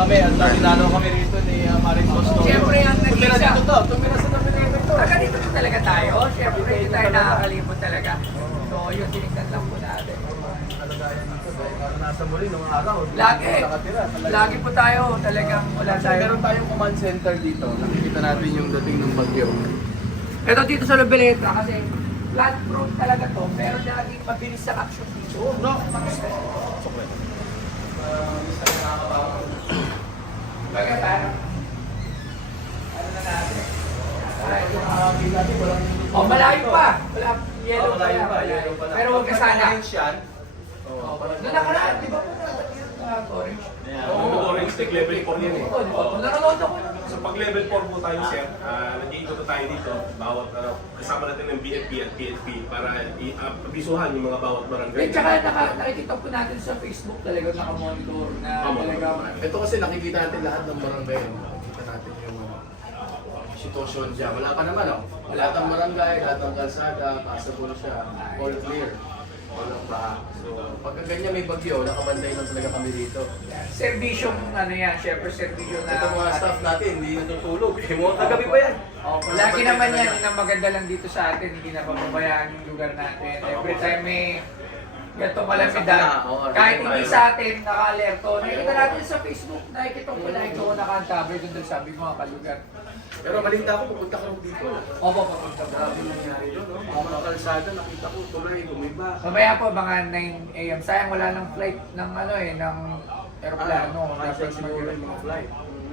Kami kami rito ni uh. Siyempre, ang Tumira nag-isa. dito to, tumira sa tabi nito to. Taga dito talaga tayo. Siyempre, hindi tayo nakakalimot talaga. So, yun, tinignan po natin. Kalagayan dito dahil nasa muli nung araw. Lagi. Nakatira, talaga. Lagi po tayo talagang wala tayo. meron tayong command center dito. Nakikita natin yung dating ng bagyo. Ito dito sa Lobeleta kasi flat proof talaga to pero laging mabilis sa action dito. Oh, no. Bagay tayo. Ano na natin? Ay, Oh, malayo pa. Wala, yellow pa Malayo pa, yellow pa lang. Pero huwag ka sana. orange yan. Oh, Doon nakaraan, di ba po na orange? Oo, orange tech level 4 yan eh. Oo? Nanonood ako. So pag level 4 po tayo sir, uh, nag-iikot tayo dito, bawat ano, kasama natin ng BFP at PNP para i-abisuhan yung mga bawat barangay. Eh, tsaka naka, nakikita po natin sa Facebook talaga nakamonitor na talaga. Ito kasi nakikita natin lahat ng barangay. Nakikita natin yung ano, sitwasyon dyan. Wala pa naman, oh. Lahat ng barangay, lahat ng kalsada, passable siya, all clear. Walang baha. So, pagka ganyan may bagyo, nakabantay lang talaga kami dito. Serbisyong ano yan, syempre servisyo na. Ito mga staff natin, hindi natutulog. Eh, mga kagabi pa yan. Oh, lagi naman yan, yun ang maganda lang dito sa atin, hindi na papabayaan yung lugar natin. Every time may ganito kalamidad, Oo, kahit hindi sa atin, naka-alerto. Nakikita natin sa Facebook, nakikita ko na ito ko naka-uncover doon sabi mga kalugar. Pero balita ko, pupunta ka rin dito. Opo, papunta po. Grabe nangyari doon, no? Mga mga kalsada, nakita ko, tuloy, gumiba. Mamaya po, mga 9 a.m. Sayang wala ng flight ng ano eh, ng aeroplano. Ano, cancel siguro yung mga flight.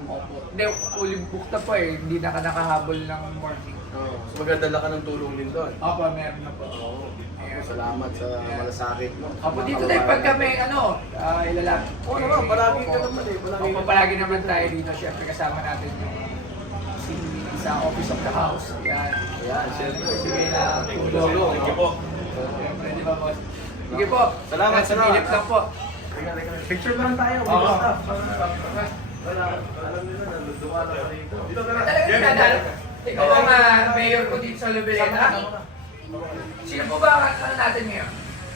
Opo. Hindi, fully booked na po eh. Hindi na ka nakahabol ng morning. Oo. So magdadala ka ng tulong din doon. Opo, meron na po. Oo. Ayan. Salamat sa malasakit mo. Opo, dito tayo pagka may ano, uh, ilalapit. Oo naman, palagi ka naman eh. Palagi Opo, palagi naman tayo dito. Siyempre kasama natin yung sa Office of the House. Yan. Ayan, siyempre. Sige na tulong. Thank you po. Siyempre, di ba boss? Sige po. Salamat, Sa salamat. Philip lang po. Picture na lang tayo. Oo. Wala, alam nila na dumala ka rito. Dito ka na. Talaga nadal. Ikaw ang ah, mayor ko dito sa Lubeleta. Sino po ba ang ano natin ngayon?